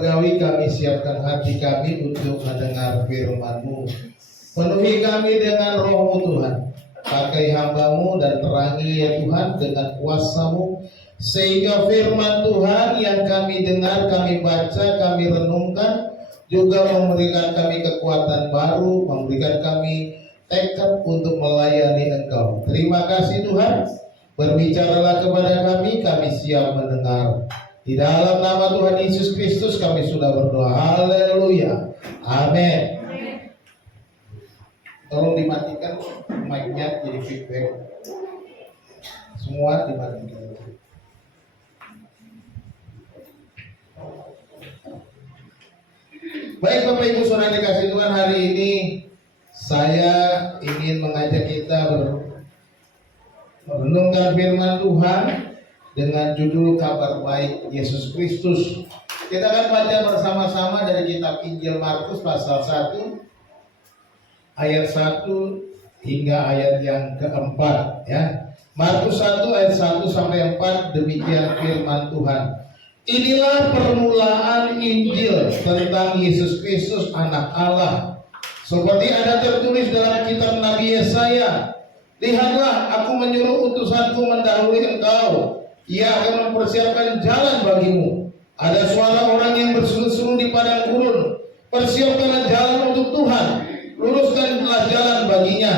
Surgawi, kami siapkan hati kami untuk mendengar firman-Mu. Penuhi kami dengan Roh-Mu Tuhan. Pakai hamba-Mu dan terangi ya Tuhan dengan kuasa-Mu, sehingga firman Tuhan yang kami dengar, kami baca, kami renungkan juga memberikan kami kekuatan baru, memberikan kami tekad untuk melayani Engkau. Terima kasih Tuhan. Berbicaralah kepada kami siap mendengar. Di dalam nama Tuhan Yesus Kristus kami sudah berdoa. Haleluya. Amin. Tolong dimatikan mic-nya, jadi feedback. Semua dimatikan. Baik Bapak Ibu Saudara dikasih Tuhan, hari ini saya ingin mengajak kita merenungkan firman Tuhan dengan judul Kabar Baik Yesus Kristus. Kita akan baca bersama-sama dari kitab Injil Markus pasal 1 ayat 1 hingga ayat yang keempat ya. Markus 1 ayat 1 sampai 4, demikian firman Tuhan. Inilah permulaan Injil tentang Yesus Kristus anak Allah. Seperti ada tertulis dalam kitab Nabi Yesaya, lihatlah aku menyuruh utusanku mendahului engkau. Ia akan mempersiapkan jalan bagimu. Ada suara orang yang berseru-seru di padang gurun, persiapkanlah jalan untuk Tuhan, luruskanlah jalan baginya.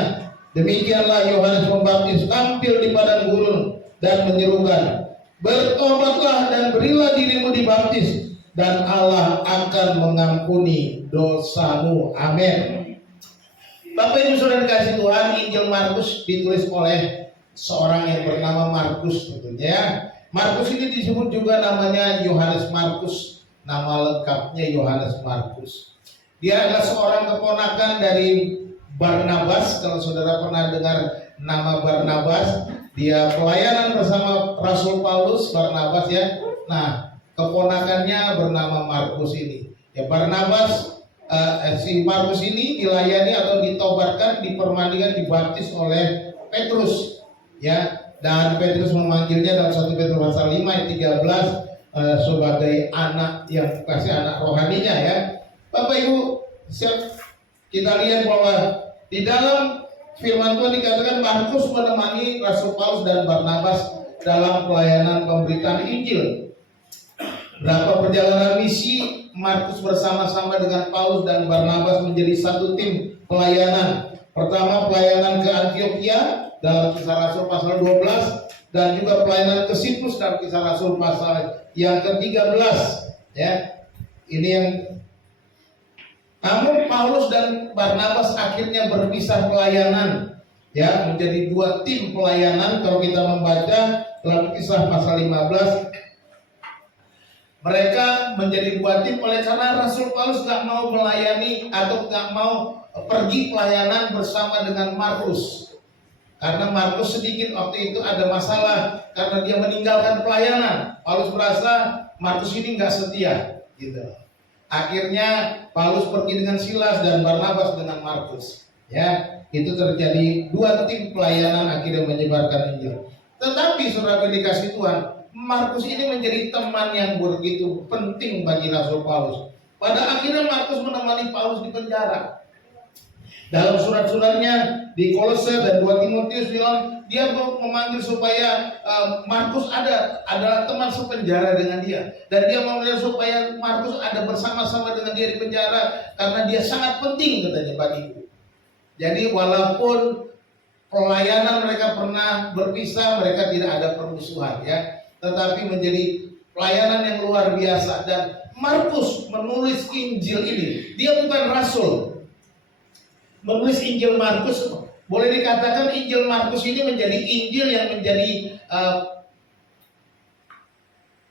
Demikianlah Yohanes Pembaptis tampil di padang gurun dan menyerukan, bertobatlah dan berilah dirimu dibaptis, dan Allah akan mengampuni dosamu. Amin. Bapak Ibu Saudara dikasih Tuhan, Injil Markus ditulis oleh seorang yang bernama Markus tentunya. Markus ini disebut juga namanya Yohanes Markus. Nama lengkapnya Yohanes Markus. Dia adalah seorang keponakan dari Barnabas. Kalau saudara pernah dengar nama Barnabas, dia pelayanan bersama Rasul Paulus, Barnabas ya. Nah, keponakannya bernama Markus ini. Ya, Barnabas, si Markus ini dilayani atau ditobatkan, dipermandikan, dibaptis oleh Petrus. Ya, dan Petrus memanggilnya dalam 1 Petrus pasal 5 ayat 13 sebagai anak yang kasih anak rohaninya ya. Bapak Ibu, kita lihat bahwa di dalam firman Tuhan dikatakan Markus menemani Rasul Paulus dan Barnabas dalam pelayanan pemberitaan Injil. Berapa perjalanan misi, Markus bersama-sama dengan Paulus dan Barnabas menjadi satu tim pelayanan. Pertama pelayanan ke Antioquia dalam Kisah Rasul pasal 12, dan juga pelayanan ke Siprus dalam Kisah Rasul pasal yang ke-13 ya. Ini yang namun Paulus dan Barnabas akhirnya berpisah pelayanan ya, menjadi dua tim pelayanan. Kalau kita membaca dalam Kisah pasal 15, mereka menjadi dua tim oleh karena Rasul Paulus gak mau melayani atau gak mau pergi pelayanan bersama dengan Markus. Karena Markus sedikit waktu itu ada masalah karena dia meninggalkan pelayanan. Paulus merasa Markus ini gak setia gitu. Akhirnya Paulus pergi dengan Silas dan Barnabas dengan Markus. Ya, itu terjadi dua tim pelayanan akhirnya menyebarkan Injil. Tetapi saudara dikasih Tuhan, Markus ini menjadi teman yang begitu penting bagi Rasul Paulus. Pada akhirnya Markus menemani Paulus di penjara. Dalam surat-suratnya di Kolose dan 2 Timotius bilang dia memanggil supaya Markus adalah teman sepenjara dengan dia, dan dia memanggil supaya Markus ada bersama-sama dengan dia di penjara karena dia sangat penting katanya bagiku. Jadi walaupun pelayanan mereka pernah berpisah, mereka tidak ada permusuhan ya, tetapi menjadi pelayanan yang luar biasa. Dan Markus menulis Injil ini, dia bukan rasul. Menulis Injil Markus, boleh dikatakan Injil Markus ini menjadi Injil yang menjadi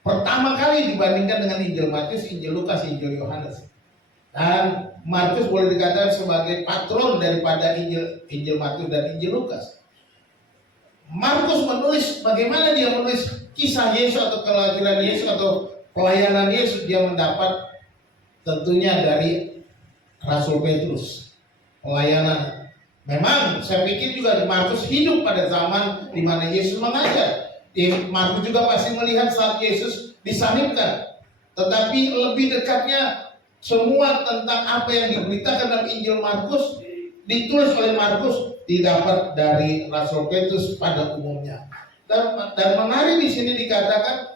pertama kali dibandingkan dengan Injil Matius, Injil Lukas, Injil Yohanes. Dan Markus boleh dikatakan sebagai patron daripada Injil Matius dan Injil Lukas. Markus menulis, bagaimana dia menulis kisah Yesus atau kelahiran Yesus atau pelayanan Yesus, dia mendapat tentunya dari Rasul Petrus. Pelayanan. Memang saya pikir juga Markus hidup pada zaman di mana Yesus mengajar. Markus juga pasti melihat saat Yesus disalibkan. Tetapi lebih dekatnya semua tentang apa yang diberitakan dalam Injil Markus ditulis oleh Markus didapat dari Rasul Petrus pada umumnya. Dan menarik di sini dikatakan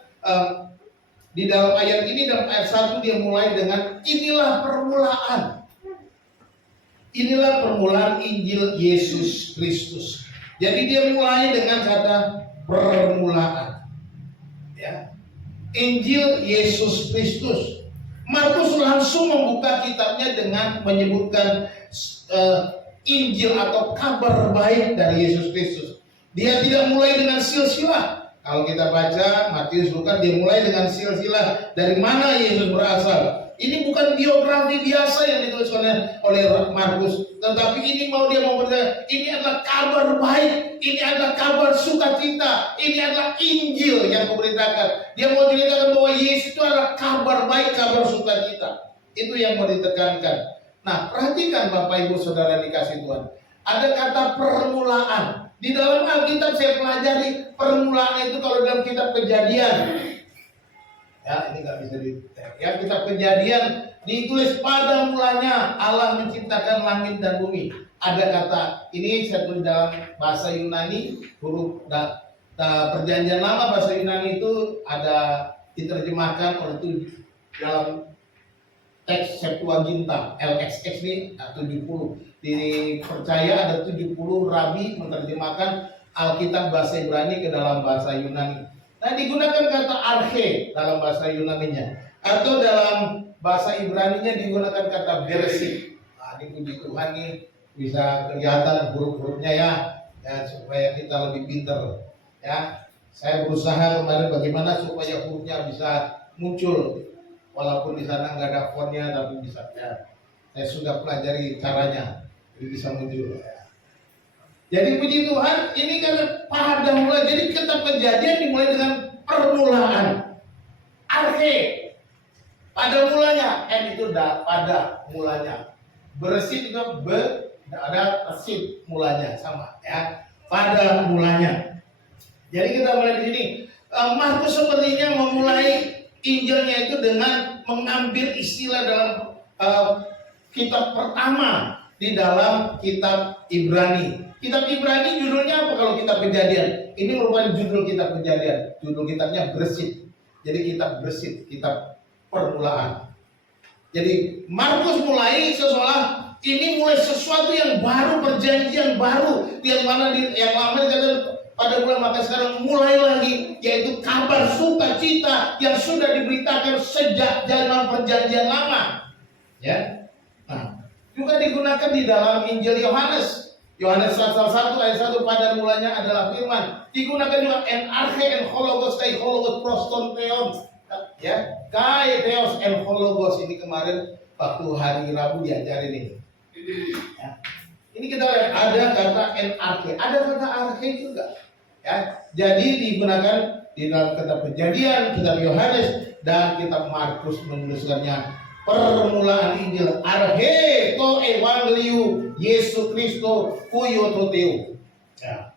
di dalam ayat ini, dalam ayat 1 dia mulai dengan inilah permulaan. Inilah permulaan Injil Yesus Kristus. Jadi dia mulai dengan kata permulaan. Ya. Injil Yesus Kristus. Markus langsung membuka kitabnya dengan menyebutkan Injil atau kabar baik dari Yesus Kristus. Dia tidak mulai dengan silsilah. Kalau kita baca Matius, Lukas, dia mulai dengan silsilah dari mana Yesus berasal. Ini bukan biografi biasa yang ditulis oleh Markus, tetapi ini dia mau berkata, ini adalah kabar baik, ini adalah kabar sukacita, ini adalah Injil yang memberitakan. Dia mau ceritakan bahwa Yesus itu adalah kabar baik, kabar sukacita. Itu yang mau ditekankan. Nah, perhatikan Bapak Ibu Saudara dikasih Tuhan. Ada kata permulaan. Di dalam Alkitab saya pelajari permulaan itu kalau dalam kitab Kejadian. Ya, ini nggak bisa ya, kitab Kejadian ditulis pada mulanya Allah menciptakan langit dan bumi. Ada kata ini saya tulis dalam bahasa Yunani, huruf perjanjian lama bahasa Yunani itu ada diterjemahkan oleh dalam teks Septuaginta LXX ini 70. Dipercaya ada 70 rabi menerjemahkan Alkitab bahasa Ibrani ke dalam bahasa Yunani. Nah, digunakan kata arche dalam bahasa Yunaninya, atau dalam bahasa Ibraninya digunakan kata bereshit. Nah, ini puji Tuhan nih bisa kelihatan huruf-hurufnya ya, supaya kita lebih pintar. Ya, saya berusaha kemarin bagaimana supaya hurufnya bisa muncul, walaupun di sana nggak ada fontnya, tapi bisa. Ya, saya sudah pelajari caranya, jadi bisa muncul. Ya. Jadi puji Tuhan, ini kan pada mulai. Jadi kitab Kejadian dimulai dengan permulaan. Arche, pada mulanya. N itu pada mulanya. Bereshit itu ada esit mulanya sama ya. Pada mulanya. Jadi kita mulai di sini. Markus sepertinya memulai Injilnya itu dengan mengambil istilah dalam kitab pertama di dalam kitab Ibrani. Kitab Ibrani judulnya apa kalau kitab Kejadian? Ini merupakan judul kitab Kejadian. Judul kitabnya Bereshit. Jadi kitab Bereshit, kitab permulaan. Jadi Markus mulai seolah ini mulai sesuatu yang baru, perjanjian baru, yang mana yang lama dikatakan pada bulan, maka sekarang mulai lagi, yaitu kabar sukacita yang sudah diberitakan sejak zaman perjanjian lama. Ya. Nah, juga digunakan di dalam Injil Yohanes. Yohanes pasal 1 ayat 1, pada mulanya adalah firman. Digunakan juga en arche, en hologos, kai hologos proston theon. Ya, kai theos en hologos, ini kemarin waktu hari Rabu diajarin ini. Ya. Ini kita lihat ada kata en arche, ada kata arche juga. Ya, jadi digunakan di dalam kitab Kejadian, kitab Yohanes, dan kitab Markus menuliskannya permulaan Injil arche to evangelium Yesus Kristus kuyo toteo. Ya,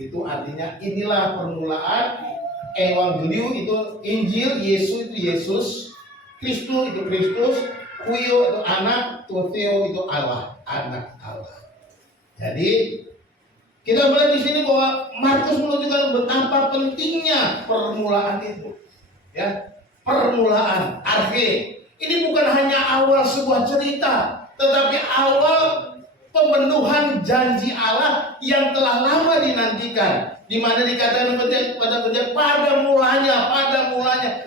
itu artinya inilah permulaan evangelium itu Injil, Yesus itu Yesus, Kristus itu Kristus, kuyo itu anak, toteo itu Allah, anak Allah. Jadi kita melihat di sini bahwa Markus menunjukkan betapa pentingnya permulaan itu. Ya, permulaan arche. Ini bukan hanya awal sebuah cerita, tetapi awal pemenuhan janji Allah yang telah lama dinantikan. Di mana dikatakan pada mulanya,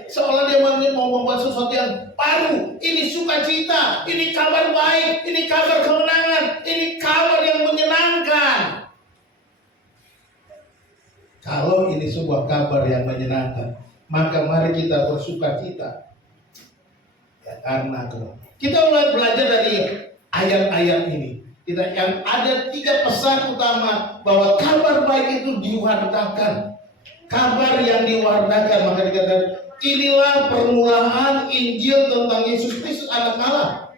seolah dia mau membuat sesuatu yang baru. Ini sukacita, ini kabar baik, ini kabar kemenangan, ini kabar yang menyenangkan. Kalau ini sebuah kabar yang menyenangkan, maka mari kita bersukacita. Karena kita mulai belajar dari ayat-ayat ini, yang ada 3 pesan utama bahwa kabar baik itu diwartakan, kabar yang diwartakan, maka dikatakan inilah permulaan Injil tentang Yesus Kristus anak Allah.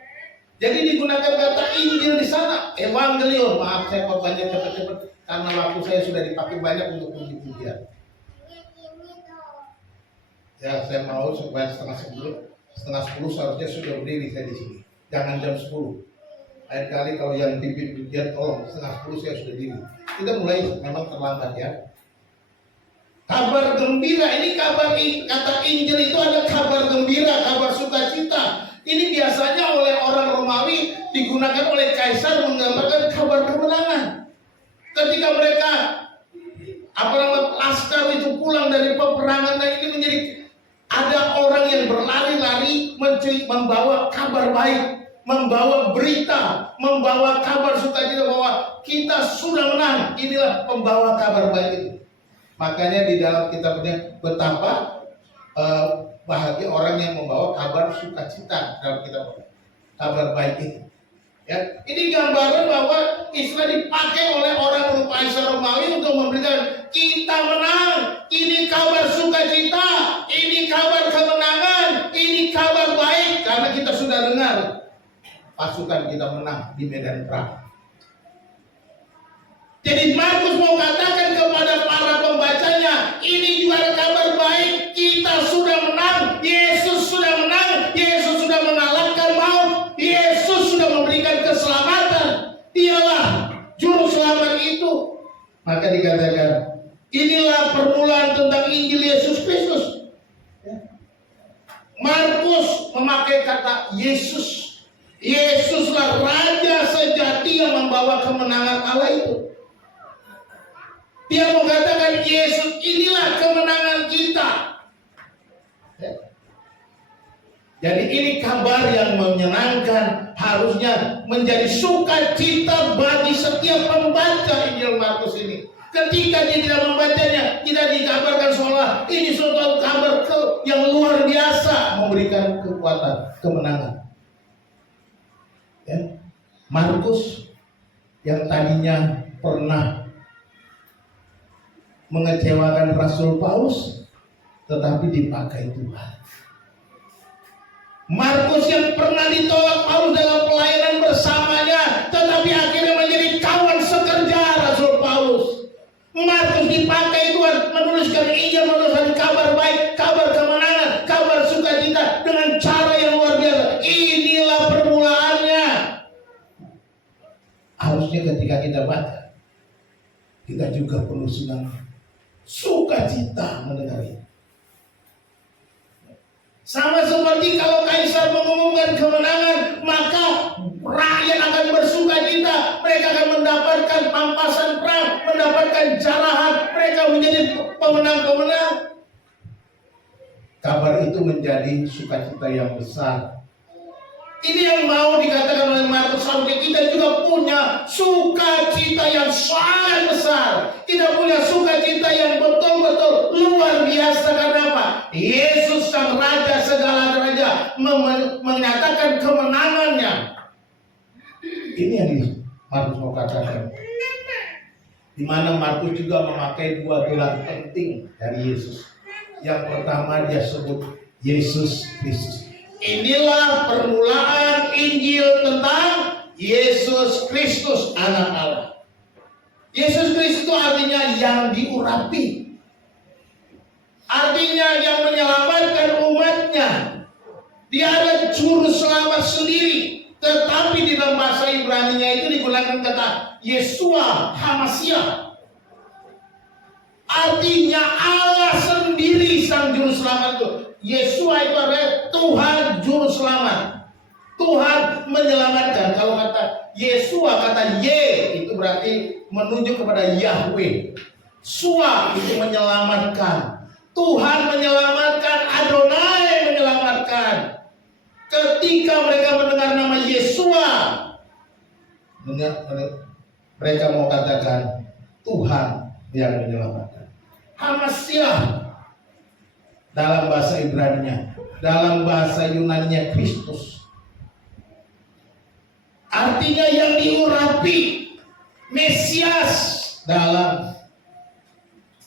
Jadi digunakan kata Injil di sana, Evangelion. Maaf saya kok banyak cepat-cepat karena waktu saya sudah dipakai banyak untuk puji-pujian. Ya, saya mau supaya setengah 10 seharusnya sudah berdiri saya di sini. Jangan jam 10. Lain kali kalau yang pimpin dia tolong setengah 10 saya sudah diri. Kita mulai, memang terlambat ya. Kabar gembira, ini kabar, kata Injil itu ada kabar gembira, kabar sukacita. Ini biasanya oleh orang Romawi digunakan oleh kaisar menggambarkan kabar kemenangan. Ketika mereka laskar itu pulang dari peperangan, dan ini menjadi ada orang yang berlari-lari membawa kabar baik, membawa berita, membawa kabar sukacita bahwa kita sudah menang. Inilah pembawa kabar baik itu. Makanya di dalam kitabnya betapa bahagia orang yang membawa kabar sukacita dalam kitab kabar baik itu. Ya, ini gambaran bahwa istilah dipakai oleh orang Kaisar Romawi untuk memberikan kita menang. Ini kabar sukacita, ini kabar kemenangan, ini kabar baik karena kita sudah dengar pasukan kita menang di medan perang. Jadi Markus mau katakan kepada para pembacanya, ini juga kabar baik, kita sudah menang, Yesus sudah menang, Yesus sudah mengalahkan maut, Yesus sudah memberikan keselamatan, dialah juru selamat itu. Maka dikatakan, inilah permulaan tentang Injil Yesus Kristus. Markus memakai kata Yesus. Yesuslah Raja sejati yang membawa kemenangan Allah itu. Dia mengatakan Yesus inilah kemenangan kita. Jadi ini kabar yang menyenangkan, harusnya menjadi sukacita bagi setiap pembaca Injil Markus ini. Ketika dia tidak membacanya, tidak dikabarkan seolah ini suatu kabar yang luar biasa, memberikan kekuatan, kemenangan. Ya. Markus yang tadinya pernah mengecewakan Rasul Paulus, tetapi dipakai Tuhan. Markus yang pernah ditolak Paulus dalam pelayanan bersamanya, tetapi akhirnya menjadi kawan sekerja Rasul Paulus. Markus dipakai Tuhan menuliskan Injil, menuliskan kabar baik, kabar kemenangan, kabar sukacita dengan cara yang luar biasa. Inilah permulaannya. Harusnya ketika kita baca, kita juga perlu senang, sukacita mendengar ini. Sama seperti kalau kaisar mengumumkan kemenangan, maka rakyat akan bersukacita. Mereka akan mendapatkan pampasan perang, mendapatkan jarahan. Mereka menjadi pemenang-pemenang. Kabar itu menjadi sukacita yang besar. Ini yang mau dikatakan oleh Markus, sampai kita juga punya sukacita yang sangat besar. Kita punya sukacita yang betul-betul luar biasa. Karena apa? Yesus sang Raja segala raja menyatakan kemenangannya. Ini yang Markus mau katakan. Di mana Markus juga memakai dua gelar penting dari Yesus. Yang pertama dia sebut Yesus Kristus. Inilah permulaan Injil tentang Yesus Kristus, anak Allah. Yesus Kristus itu artinya yang diurapi. Artinya yang menyelamatkan umatnya. Dia adalah juru selamat sendiri. Tetapi di dalam bahasa Ibrani-nya itu digunakan kata Yeshua HaMashiach. Artinya Allah sendiri sang juru selamat itu. Yeshua itu adalah Tuhan juru selamat. Tuhan menyelamatkan. Kalau kata Yeshua, kata Ye itu berarti menunjuk kepada Yahweh. Shua itu menyelamatkan. Tuhan menyelamatkan, Adonai menyelamatkan. Ketika mereka mendengar nama Yeshua, mereka mau katakan Tuhan yang menyelamatkan. HaMashiach dalam bahasa Ibrani-nya, dalam bahasa Yunani-nya Kristus. Artinya yang diurapi, Mesias. Dalam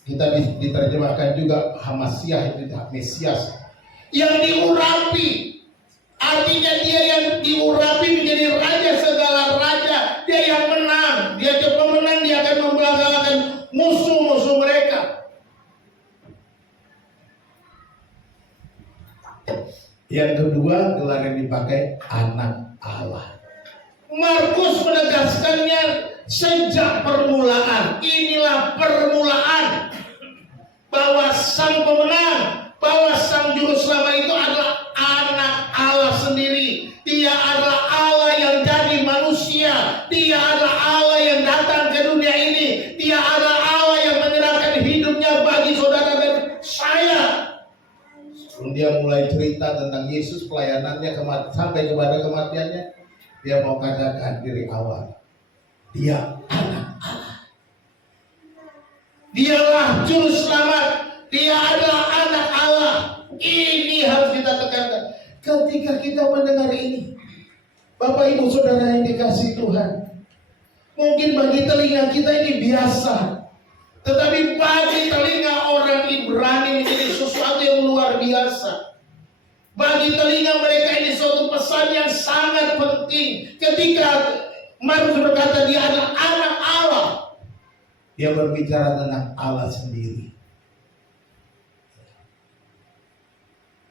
kita diterjemahkan juga HaMashiach itu Mesias. Yang diurapi, artinya dia yang diurapi menjadi Raja segala raja. Dia yang menang, dia itu pemenang, dia akan membanggakan musuh-musuh mereka. Yang kedua, gelar yang dipakai anak Allah. Markus menegaskannya sejak permulaan. Inilah permulaan bahwa sang pemenang, bahwa sang juru selamat itu adalah anak Allah sendiri. Dia adalah Allah yang jadi manusia. Dia adalah Allah yang datang ke dunia ini. Dia adalah Allah yang menyerahkan hidupnya bagi saudara dan saya. Sebelum dia mulai cerita tentang Yesus, pelayanannya sampai kepada kematiannya, dia mau katakan diri awal, dia anak Allah. Dialah juru selamat. Dia adalah anak Allah. Ini harus kita tekankan. Ketika kita mendengar ini, Bapak Ibu Saudara yang dikasihi Tuhan, mungkin bagi telinga kita ini biasa, tetapi bagi telinga orang Ibrani menjadi sesuatu yang luar biasa. Bagi telinga mereka ini suatu pesan yang sangat penting. Ketika Markus berkata dia adalah anak Allah, dia berbicara tentang Allah sendiri.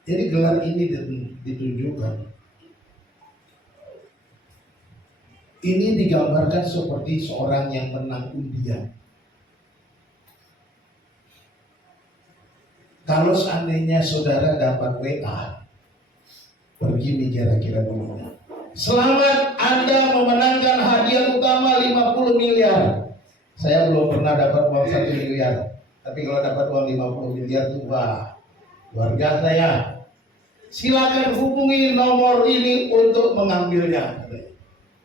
Jadi gelar ini ditunjukkan. Ini digambarkan seperti seorang yang menang undian. Kalau seandainya saudara dapat WA, begini kira-kira dulu. Selamat, Anda memenangkan hadiah utama 50 miliar. Saya belum pernah dapat uang 1 miliar. Tapi kalau dapat uang 50 miliar itu wah, luar biasa ya. Silakan hubungi nomor ini untuk mengambilnya.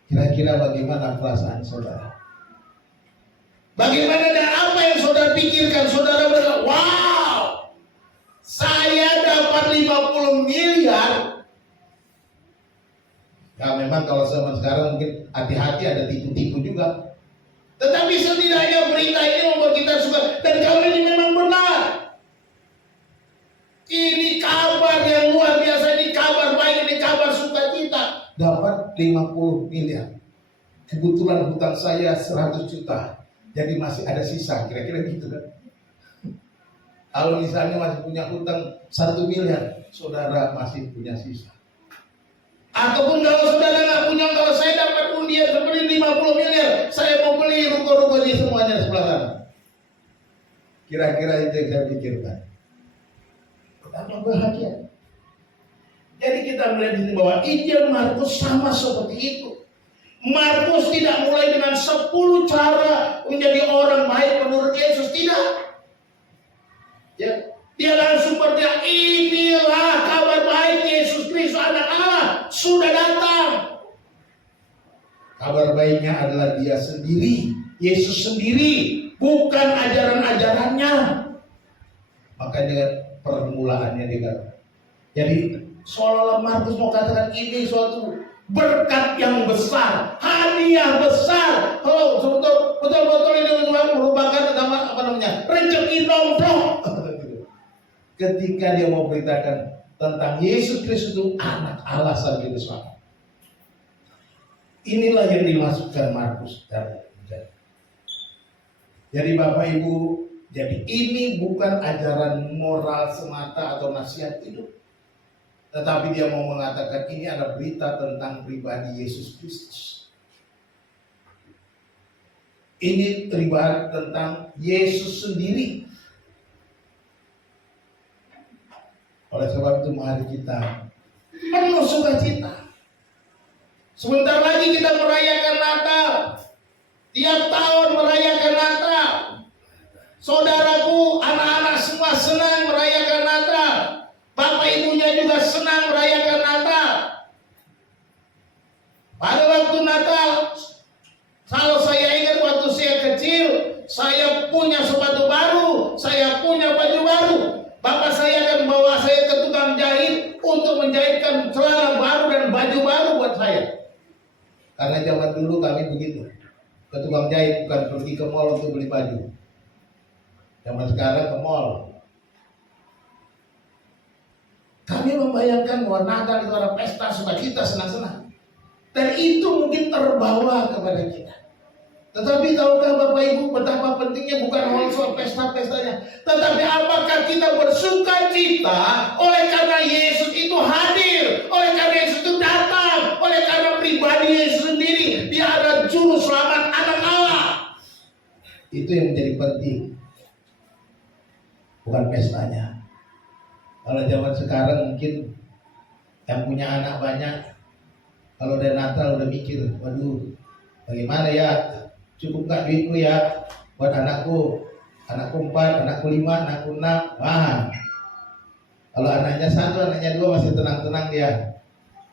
Kira-kira bagaimana perasaan saudara? Bagaimana dan apa yang saudara pikirkan? Saudara berkata, wow, saya dapat 50 miliar. Ya memang kalau zaman sekarang mungkin hati-hati, ada tipu-tipu juga. Tetapi setidaknya berita ini membuat kita suka. Dan kalau ini memang benar, ini kabar yang luar biasa, ini kabar baik, ini kabar sukacita. Dapat 50 miliar. Kebetulan hutang saya 100 juta. Jadi masih ada sisa, kira-kira gitu kan. Kalau misalnya masih punya hutang 1 miliar, saudara masih punya sisa. Ataupun kalau saudara nggak punya, kalau saya dapat undian seperti 50 miliar, saya mau beli ruko-ruko di semuanya sebelah sana. Kira-kira itu yang saya pikirkan. Betapa bahagia. Jadi kita melihat di sini bahwa Injil Markus sama seperti itu. Markus tidak mulai dengan 10 cara menjadi orang baik menurut Yesus, tidak. Ya, dia langsung berkata, inilah kabar baik, Yesus Kristus anak Allah sudah datang. Kabar baiknya adalah dia sendiri, Yesus sendiri, bukan ajaran-ajarannya. Makanya permulaannya dikatakan. Jadi seolah-olah Markus mau katakan ini suatu berkat yang besar, hadiah besar. Oh, betul-betul ini merupakan apa namanya, rezeki nomplok. Ketika dia mau beritakan tentang Yesus Kristus itu anak Allah sang juru selamat. Inilah yang dimaksudkan Markus. Jadi Bapak Ibu, jadi ini bukan ajaran moral semata atau nasihat hidup. Tetapi dia mau mengatakan ini adalah berita tentang pribadi Yesus Kristus. Ini berita tentang Yesus sendiri. Oleh sebab itu mari kita penuh sukacita. Sebentar lagi kita merayakan Natal. Tiap tahun merayakan Natal. Saudaraku, anak-anak semua senang merayakan Natal. Bapak ibunya juga senang merayakan Natal. Pada waktu Natal, kalau saya ingat waktu saya kecil, saya punya sepatu baru, saya punya baju baru. Bapak saya akan bawa saya ke tukang jahit untuk menjahitkan celana baru dan baju baru buat saya. Karena zaman dulu kami begitu. Ke tukang jahit bukan pergi ke mall untuk beli baju. Zaman sekarang ke mall. Kami membayangkan bahwa Natal itu adalah pesta sukacita, senang-senang. Dan itu mungkin terbawa kepada kita. Tetapi tahukah Bapak Ibu betapa pentingnya bukan hal soal pesta-pestanya, tetapi apakah kita bersuka cita oleh karena Yesus itu hadir, oleh karena Yesus itu datang, oleh karena pribadi Yesus sendiri, Dia adalah juru selamat anak Allah. Itu yang menjadi penting, bukan pestanya. Kalau zaman sekarang mungkin yang punya anak banyak, kalau udah Natal udah mikir, waduh bagaimana ya, cukup gak duitku ya buat anakku 4, anakku 5, anakku 6. Wah, kalau anaknya 1, anaknya 2 masih tenang-tenang dia,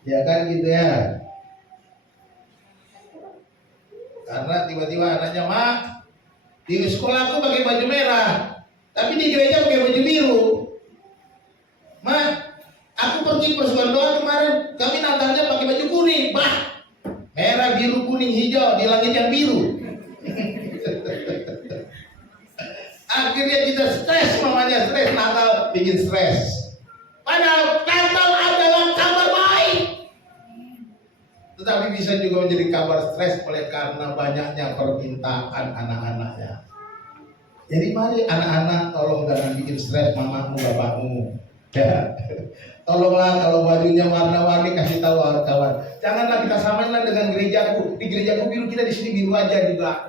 ya kan gitu ya. Karena tiba-tiba anaknya, mak, di sekolah aku pakai baju merah, tapi di gereja pakai baju biru. Mak, aku pergi persuan doa kemarin, kami Natalnya pakai baju kuning. Bah, merah, biru, kuning, hijau, di langit yang biru. Akhirnya kita stres, mamanya stres, Natal bikin stres. Padahal Natal adalah kabar baik, tetapi bisa juga menjadi kabar stres oleh karena banyaknya permintaan anak-anaknya. Jadi mari anak-anak, tolong jangan bikin stres mamamu bapakmu. Ya. Tolonglah kalau bajunya warna-warni kasih tahu kawan. Janganlah kita samainlah dengan gerejaku. Di gerejaku biru, kita di sini biru aja juga.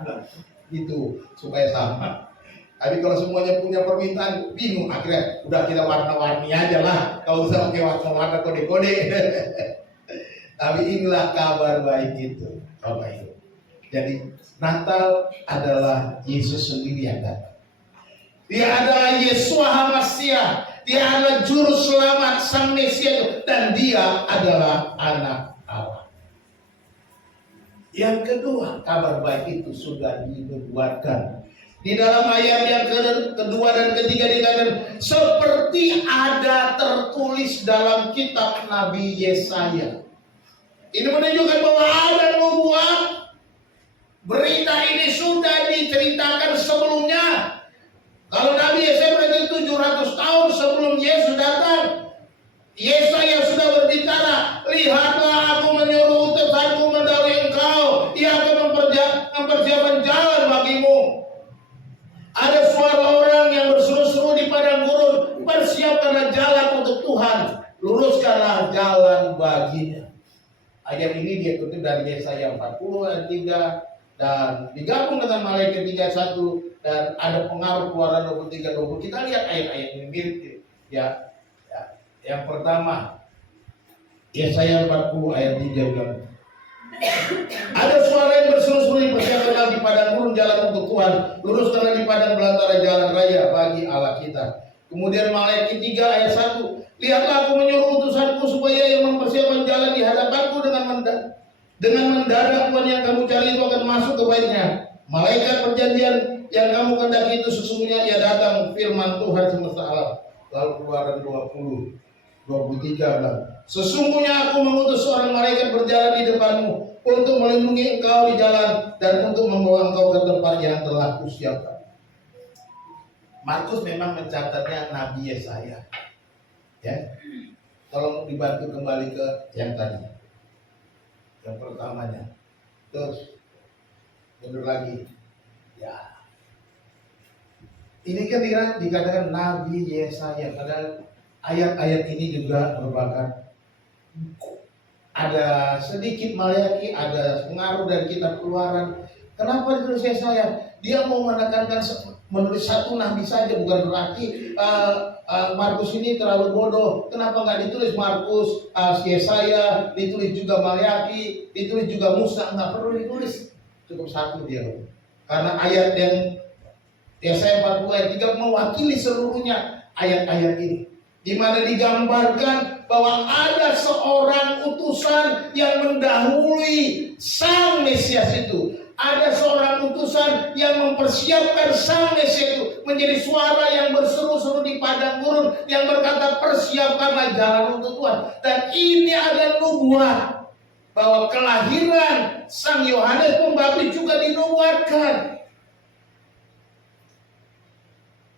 Gitu supaya sama. Tapi kalau semuanya punya permintaan, bingung, akhirnya udah kita warna-warni aja lah. Kalau usah pakai warna-warna kode-kode. Tapi inilah kabar baik itu, Bapak Ibu. Jadi Natal adalah Yesus sendiri yang datang. Dia adalah Yeshua HaMasiah. Dia adalah juru selamat Sang Mesias, dan Dia adalah anak Allah. Yang kedua, kabar baik itu sudah dinubuatkan. Di dalam ayat yang kedua dan ketiga dikatakan seperti ada tertulis dalam kitab Nabi Yesaya. Ini menunjukkan bahwa ada nubuat. Berita ini sudah diceritakan sebelumnya. Kalau Nabi Yesaya berarti 700 tahun sebelum Yesus datang, Yesaya sudah berbicara, lihatlah aku menyuruh utusanku mendahului engkau, ia akan mempersiapkan jalan bagimu. Ada suara orang yang berseru-seru di padang gurun, persiapkanlah jalan untuk Tuhan, luruskanlah jalan baginya. Ayat ini dia kutip dari Yesaya 40 ayat 3 dan digabung dengan Malaikat 31 dan ada pengaruh Keluaran 23-20. Kita lihat ayat-ayat ini mirip ya. Yang pertama Yesaya 40 ayat 3 bilang, ada suara yang berseru-seru, persiapkanlah di padang gurun jalan untuk Tuhan, luruskanlah di padang belantara jalan raya bagi Allah kita. Kemudian Malaikat 3 ayat 1, lihatlah aku menyuruh utusanku supaya yang mempersiapkan jalan di hadapanku dengan mendadak Tuhan yang kamu cari itu akan masuk ke baitnya. Malaikat perjanjian yang kamu kendaki itu sesungguhnya ia datang, firman Tuhan semesta alam. Lalu Keluaran 20-23 bilang, sesungguhnya aku mengutus seorang malaikat berjalan di depanmu untuk melindungi engkau di jalan dan untuk membawa engkau ke tempat yang telah kusiapkan. Markus memang mencatatnya Nabi Yesaya. Ya, tolong dibantu kembali ke yang tadi, yang pertamanya. Terus mundur lagi. Ya, ini kan dikatakan Nabi Yesaya. Padahal ayat-ayat ini juga merupakan ada sedikit Maleaki, ada pengaruh dari kitab Keluaran. Kenapa ditulis Yesaya? Dia mau menekankan menulis satu nabi saja, bukan berarti Markus ini terlalu bodoh. Kenapa nggak ditulis Markus, Yesaya, ditulis juga Maleaki, ditulis juga Musa? Nggak perlu ditulis, cukup satu dia. Karena ayat yang Yesaya 40 ayat 3 mewakili seluruhnya ayat-ayat ini, di mana digambarkan bahwa ada seorang utusan yang mendahului Sang Mesias itu. Ada seorang utusan yang mempersiapkan Sang Mesias itu menjadi suara yang berseru-seru di padang gurun yang berkata persiapkanlah jalan untuk Tuhan. Dan ini ada nubuat bahwa kelahiran Sang Yohanes Pembaptis juga dinubuatkan.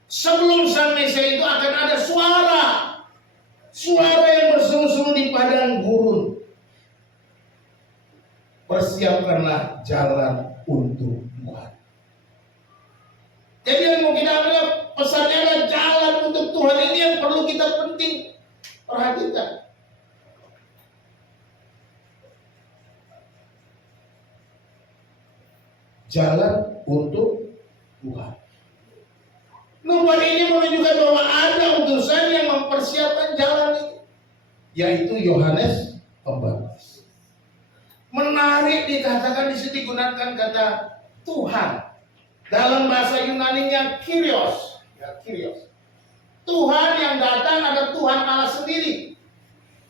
Sebelum Sang Mesias itu akan ada suara yang berseru-seru di padang gurun. Persiapkanlah jalan untuk Tuhan. Jadi yang mau kita ambil pesannya adalah jalan untuk Tuhan. Ini yang perlu kita penting perhatikan. Jalan untuk Tuhan. Nubuat ini menunjukkan bahwa ada utusan yang mempersiapkan jalan itu, yaitu Yohanes Pembaptis. Menarik dikatakan di sini digunakan kata Tuhan. Dalam bahasa Yunani-nya Kyrios. Ya, Kyrios. Tuhan yang datang ada Tuhan Allah sendiri.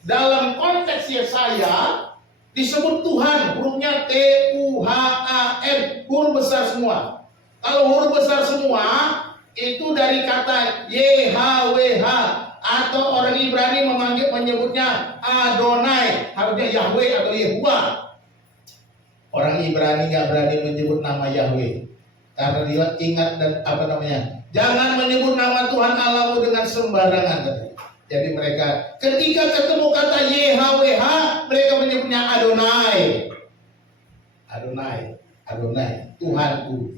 Dalam konteks Yesaya disebut Tuhan, hurufnya T-U-H-A-N, huruf besar semua. Kalau huruf besar semua itu dari kata YHWH, atau orang Ibrani menyebutnya Adonai, harusnya Yahweh atau Yehuwa. Orang Ibrani nggak berani menyebut nama Yahweh karena dia ingat dan jangan menyebut nama Tuhan Allahmu dengan sembarangan. Jadi mereka ketika ketemu kata YHWH, mereka menyebutnya Adonai. Adonai, Tuhanku.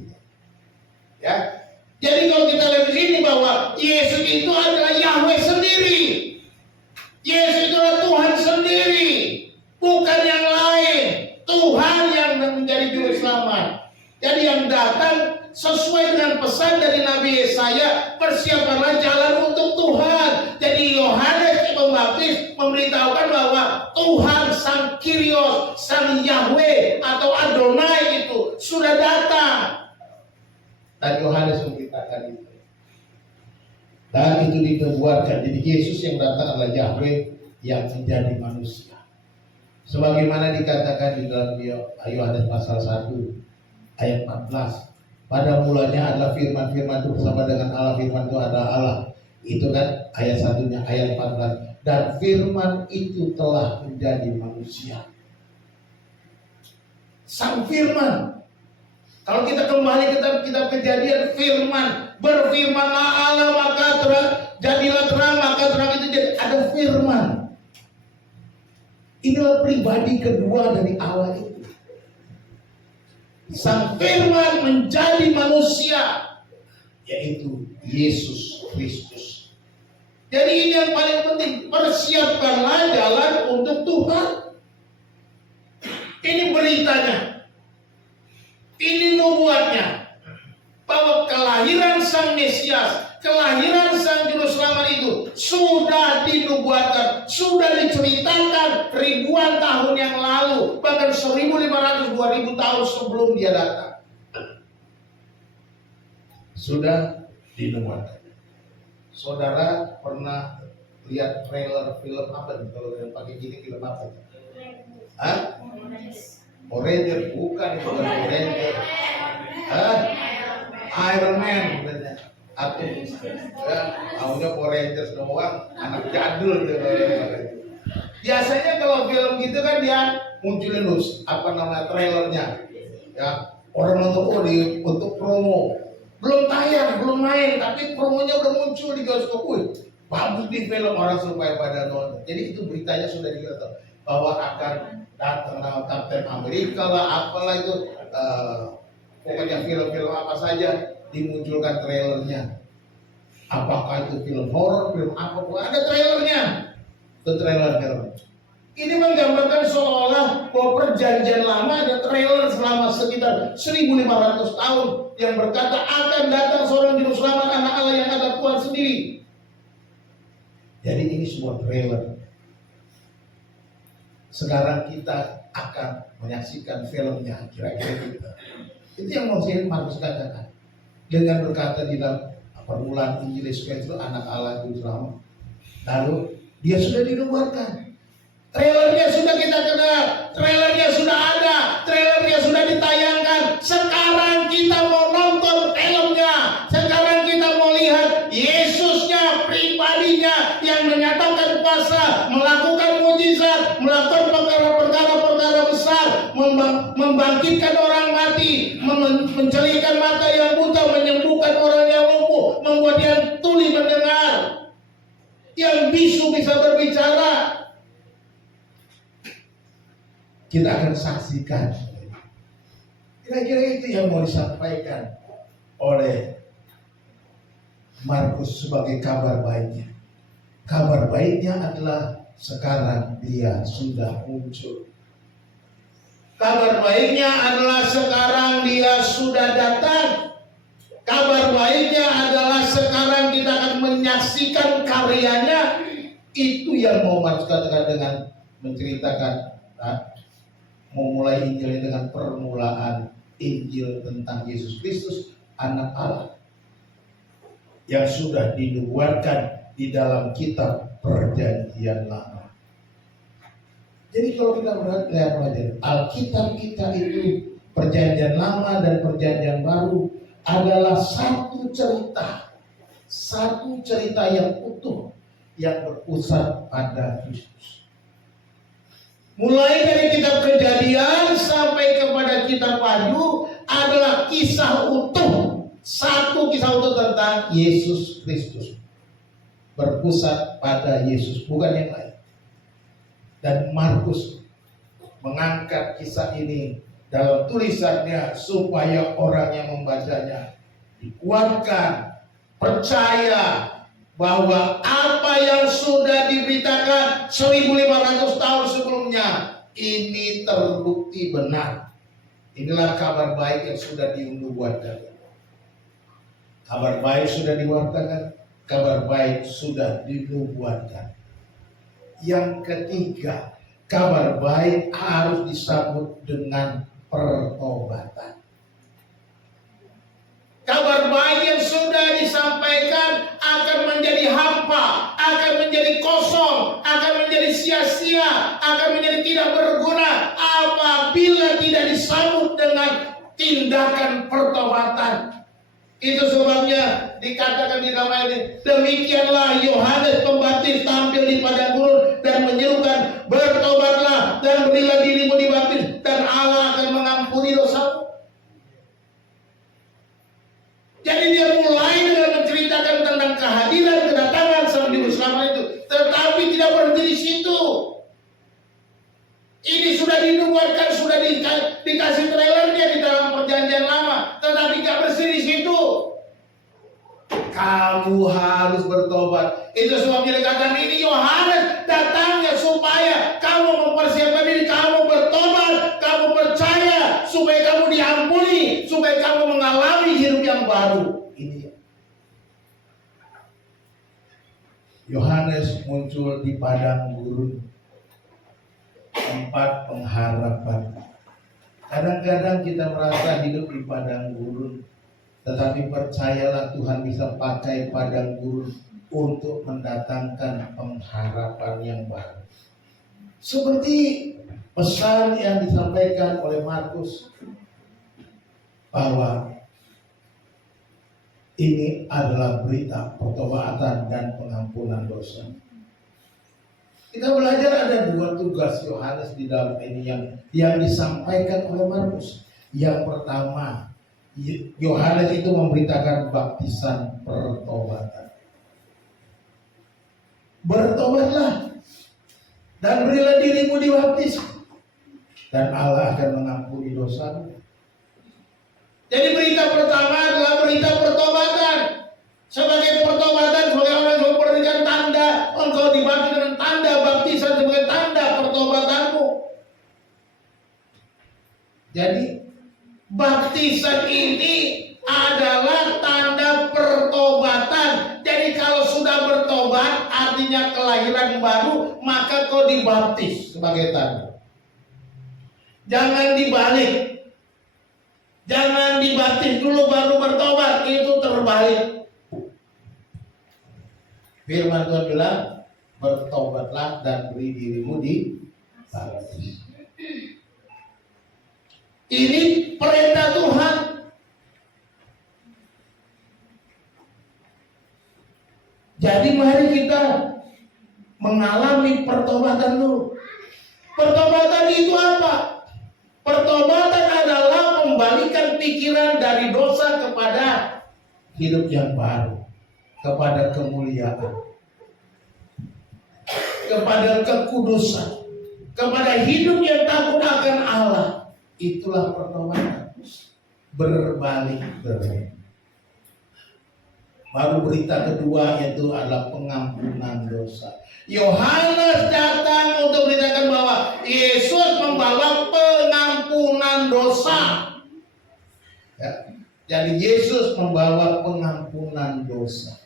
Ya. Jadi kalau kita lihat di sini bahwa Yesus itu adalah Yahweh sendiri. Yesus itu adalah Tuhan sendiri, bukan yang lain. Tuhan yang menjadi juru selamat. Jadi yang datang sesuai dengan pesan dari Nabi Yesaya, persiapkanlah jalan untuk Tuhan. Jadi Yohanes Pembaptis memberitahukan bahwa Tuhan Sang Kyrios, Sang Yahweh atau Adonai itu sudah datang. Dan Yohanes memberitakan itu. Dan itu dinubuatkan. Jadi Yesus yang datang adalah Yahweh yang menjadi manusia. Sebagaimana dikatakan di dalam Yohanes pasal 1 ayat 14. Pada mulanya adalah firman itu bersama dengan Allah, firman itu adalah Allah. Itu kan ayat 1-nya, ayat 14. Dan firman itu telah menjadi manusia. Sang firman. Kalau kita kembali ke kitab Kejadian, firman, berfirmanlah Allah maka jadilah terang, maka terang itu jadi, ada firman. Inilah pribadi kedua dari Allah itu. Sang firman menjadi manusia, yaitu Yesus Kristus. Jadi ini yang paling penting, persiapkanlah jalan untuk Tuhan. Ini beritanya. Ini nubuatnya, bahwa kelahiran Sang Mesias, kelahiran Sang Juru Selamat itu sudah dinubuatkan, sudah diceritakan ribuan tahun yang lalu, bahkan 1.500-2.000 tahun sebelum dia datang. Sudah dinubuatkan. Saudara pernah lihat trailer film apa nih? Kalau yang pakai gini film apa? Hah? Ranger, bukan itu bukan Ranger. Iron Man, atau tahunya Power Rangers doang, anak jadul tuh. Biasanya kalau film gitu kan dia munculin trailernya, ya orang nonton untuk promo, belum tayang, belum main, tapi promonya udah muncul di bioskop. Bagus di film orang supaya pada nonton. Jadi itu beritanya sudah dikatakan bahwa akan datang Captain Amerika lah, apalah itu, pokoknya film-film apa saja dimunculkan trailernya. Apakah itu film horor, film apa pun ada trailernya. Itu trailer film. Ini menggambarkan seolah bahwa perjanjian lama ada trailer selama sekitar 1.500 tahun yang berkata akan datang seorang juru selamat, anak Allah yang ada Tuhan sendiri. Jadi ini sebuah trailer. Sekarang kita akan menyaksikan filmnya, kira-kira kita. Itu yang mau saya Markus katakan. Dengan berkata di dalam permulaan Injil Yesus Kristus anak Allah itu selamat. Lalu dia sudah dinubuatkan. Trailernya sudah kita kenal, trailernya sudah ada, trailernya sudah ditayangkan. Sekarang kita mau nonton filmnya. Sekarang kita mau lihat Yesusnya, pribadinya yang menyatakan kuasa, melakukan mujizat, melakukan perkara-perkara besar, membangkitkan orang mati, mencelihkan mata yang buta, menyembuhkan orang yang lumpuh, membuat yang tuli mendengar, yang bisu bisa berbicara. Kita akan saksikan. Kira-kira itu yang mau disampaikan oleh Markus sebagai kabar baiknya. Kabar baiknya adalah sekarang dia sudah muncul. Kabar baiknya adalah sekarang dia sudah datang. Kabar baiknya adalah sekarang kita akan menyaksikan karyanya. Itu yang mau Markus katakan dengan menceritakan, memulai Injil dengan permulaan Injil tentang Yesus Kristus, Anak Allah, yang sudah dinubuatkan di dalam kitab Perjanjian Lama. Jadi kalau kita lihat wajah Alkitab kita itu, Perjanjian Lama dan Perjanjian Baru adalah satu cerita yang utuh yang berpusat pada Kristus. Mulai dari kitab Kejadian sampai kepada kitab Wahyu adalah kisah utuh, satu kisah utuh tentang Yesus Kristus, berpusat pada Yesus, bukan yang lain. Dan Markus mengangkat kisah ini dalam tulisannya supaya orang yang membacanya dikuatkan, percaya bahwa apa yang sudah diberitakan 1500 tahun sebelumnya ini terbukti benar. Inilah kabar baik yang sudah dinubuatkan. Kabar baik sudah diwartakan, kabar baik sudah dinubuatkan. Yang ketiga, kabar baik harus disambut dengan pertobatan. Kabar baik yang sudah disampaikan akan menjadi hampa, akan menjadi kosong, akan menjadi sia-sia, akan menjadi tidak berguna apabila tidak disambut dengan tindakan pertobatan. Itu sebabnya dikatakan di dalam ayat ini, demikianlah Yohanes Pembaptis tampil di padang gurun dan menyerukan, bertobatlah dan berilah dirimu dibaptis dan Allah akan mengampuni dosamu. Jadi dia mulai dengan menceritakan tentang kehadiran, kedatangan Sang Juru Selamat itu, tetapi tidak berhenti di situ. Ini sudah dinubuatkan, sudah dikasih trailernya di dalam Perjanjian Lama, tetapi tidak bersih di situ. Kamu harus bertobat. Itu sebabnya dikatakan ini Yohanes datangnya supaya kamu mempersiapkan diri, kamu bertobat, kamu percaya, supaya kamu diampuni, supaya kamu mengalami hidup yang baru. Ini Yohanes muncul di padang gurun, tempat pengharapan. Kadang-kadang kita merasa hidup di padang gurun, tetapi percayalah Tuhan bisa pakai padang gurun untuk mendatangkan pengharapan yang baru. Seperti pesan yang disampaikan oleh Markus bahwa ini adalah berita pertobatan dan pengampunan dosa. Kita belajar ada dua tugas Yohanes di dalam ini yang disampaikan oleh Markus. Yang pertama, Yohanes itu memberitakan baptisan pertobatan. Bertobatlah dan berilah dirimu dibaptis dan Allah akan mengampuni dosamu. Jadi berita pertama adalah berita pertobatan. Sebagai pertobatan, sebagai orang yang memberikan tanda, engkau dibaptis dengan tanda baptisan sebagai tanda pertobatanmu. Jadi baptisan ini adalah tanda pertobatan. Jadi kalau sudah bertobat artinya kelahiran baru, maka kau dibaptis sebagai tanda. Jangan dibalik. Jangan dibaptis dulu baru bertobat, itu terbalik. Firman Tuhan bilang, bertobatlah dan beri dirimu dibaptis. Ini perintah Tuhan. Jadi mari kita mengalami pertobatan dulu. Pertobatan itu apa? Pertobatan adalah membalikan pikiran dari dosa kepada hidup yang baru, kepada kemuliaan, kepada kekudusan, kepada hidup yang takut akan Allah. Itulah pertobatan. berbalik. Baru berita kedua yaitu adalah pengampunan dosa. Yohanes datang untuk beritakan bahwa Yesus membawa pengampunan dosa. Ya. Jadi Yesus membawa pengampunan dosa.